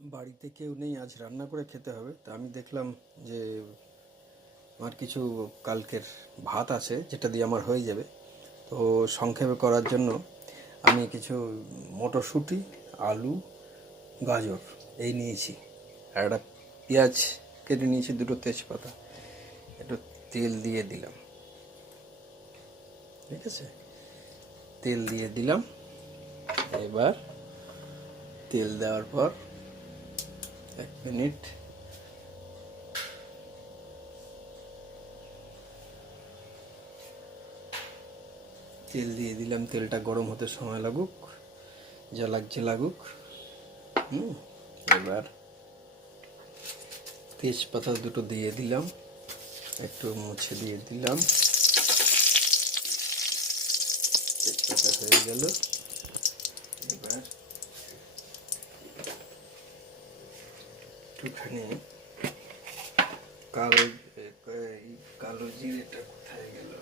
বাড়িতে কেউ নেই, আজ রান্না করে খেতে হবে। তা আমি দেখলাম যে আমার কিছু কালকের ভাত আছে, যেটা দিয়ে আমার হয়ে যাবে। তো সংক্ষেপে করার জন্য আমি কিছু মটরশুঁটি, আলু, গাজর এই নিয়েছি, আর একটা পেঁয়াজ কেটে নিয়েছি, দুটো তেজপাতা, একটু তেল দিয়ে দিলাম। ঠিক আছে, তেল দিয়ে দিলাম। এবার তেল দেওয়ার পর 1 মিনিট তেল দিয়ে দিলাম। তেলটা গরম হতে সময় লাগুক, যা লাগছে লাগুক। এবার তেজপাতা দুটো দিয়ে দিলাম, একটু মুছে দিয়ে দিলাম। তেজপাতা হয়ে গেল। এবার একটুখানি কালো কালো জিরেটা কোথায় গেল,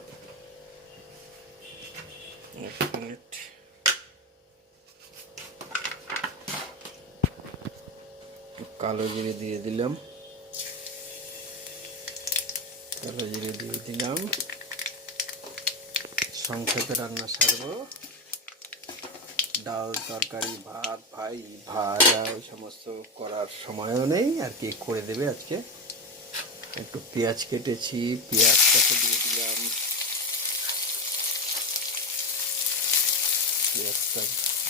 1 মিনিট। কালো জিরে দিয়ে দিলাম, কালো জিরে দিয়ে দিলাম। সংক্ষেপে রান্না সারবো। ডাল, তরকারি, ভাত, ভাজা ওই সমস্ত করার সময়ও নেই আর কি, করে দেবে আজকে। একটু পেঁয়াজ কেটেছি, পেঁয়াজটাকে দিয়ে দিলাম। পেঁয়াজটা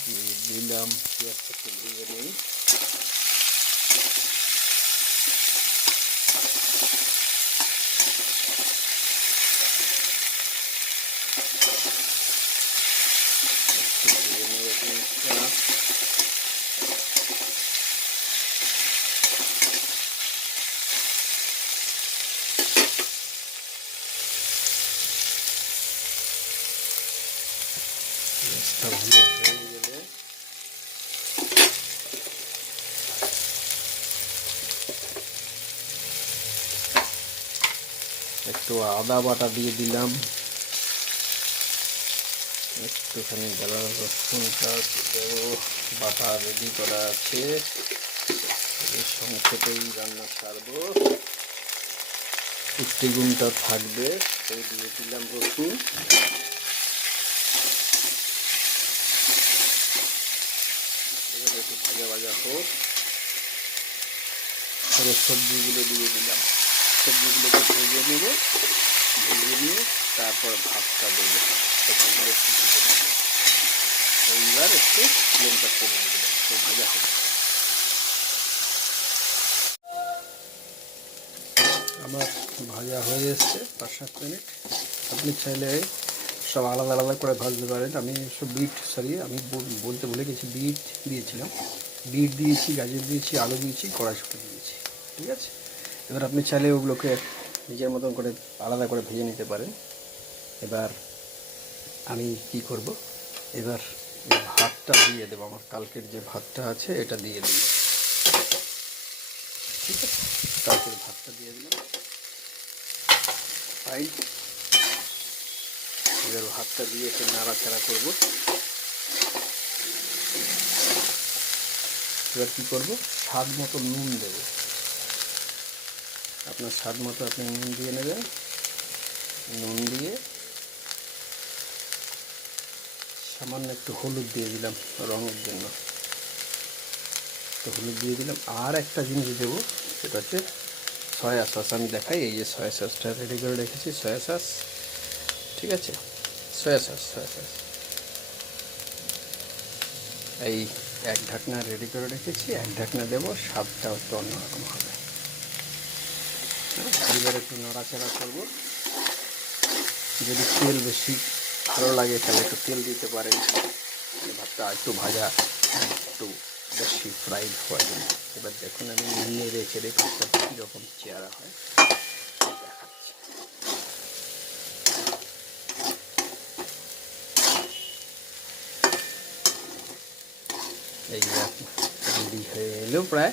দিয়ে দিলাম, পেঁয়াজটা একটু ভেজে নিই। পেঁয়াজটা ভালো হয়ে গেলে একটু আদা বাটা দিয়ে দিলাম, একটুখানি গলা রসুনটা দেবো, বাটা রেডি করা আছে। এর সংক্ষেপেই রান্না সারবো, পুষ্টিগুণটা থাকবে। এই দিয়ে দিলাম রসুন। এবার একটু ভাজা ভাজা হোক। তবে সবজিগুলো দিয়ে দিলাম, সবজিগুলোকে ভেজে নেব। ভেজে নিয়ে তারপর ভাতটা দেবো, সবজিগুলো একটু ভেজে নেব। এইবার একটু ফ্লেমটা কমিয়ে দিলাম, তো ভাজা হবে। আমার ভাজা হয়ে এসছে 5-7 মিনিট। আপনি চাইলে সব আলাদা আলাদা করে ভাজতে পারেন। আমি সব আমি বলতে ভুলে গেছি, বিট দিয়েছিলাম। বিট দিয়েছি, গাজর দিয়েছি, আলু দিয়েছি, কড়াইশুঁটি দিয়েছি। ঠিক আছে, এবার আপনি চাইলে ওগুলোকে নিজের মতন করে আলাদা করে ভেজে নিতে পারেন। এবার আমি কি করব, এবার ভাতটা দিয়ে দেবো। আমার কালকের যে ভাতটা আছে এটা দিয়ে দিই। ঠিক আছে, কালকের ভাতটা দিয়ে দিলাম। ফাইন। এবার ভাতটা দিয়ে একটু নাড়াচাড়া করবো। এবার কী করবো, স্বাদ মতো নুন দেবো। আপনার স্বাদ মতো আপনি নুন দিয়ে নেবেন। নুন দিয়ে সামান্য একটু হলুদ দিয়ে দিলাম রঙের জন্য, তো হলুদ দিয়ে দিলাম। আর একটা জিনিস দেবো, সেটা হচ্ছে সয়া সস। আমি দেখাই, এই যে সয়া সসটা রেডি করে রেখেছি, সয়া সস। ঠিক আছে, সয়া সস এই 1 ঢাকনা রেডি করে রেখেছি, 1 ঢাকনা দেবো, স্বাদটা একটু অন্যরকম হবে। এবার একটু নাড়াচাড়া করবো। যদি তেল বেশি ভালো লাগে তাহলে একটু তেল দিতে পারেন, ভাতটা একটু ভাজা, একটু বেশি ফ্রাইড হওয়ার জন্য। এবার দেখুন আমি নেড়ে চেড়ে ভাতটা কীরকম চেহারা হয় দেখাচ্ছি। এই রেডি হয়ে এলেও প্রায়,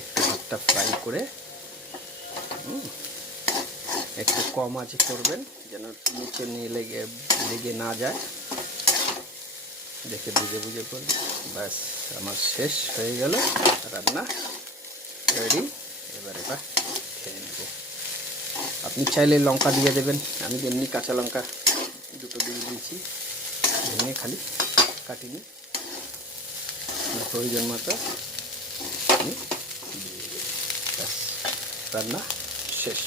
একটু ভাতটা ফ্রাই করে একটু কম আঁচে করবেন, যেন নিচে নিয়ে লেগে না যায়। দেখে বুঝে বুঝে করুন। ব্যাস আমার শেষ হয়ে গেল রান্না, রেডি। এবার এটা খেয়ে নেব। আপনি চাইলে লঙ্কা দিয়ে দেবেন, আমি এমনি কাঁচা লঙ্কা দুটো দিয়ে দিয়েছি, ভেঙে খালি কাটিনি, প্রয়োজন মতো আমি দিয়ে দেব। ব্যাস রান্না শেষ।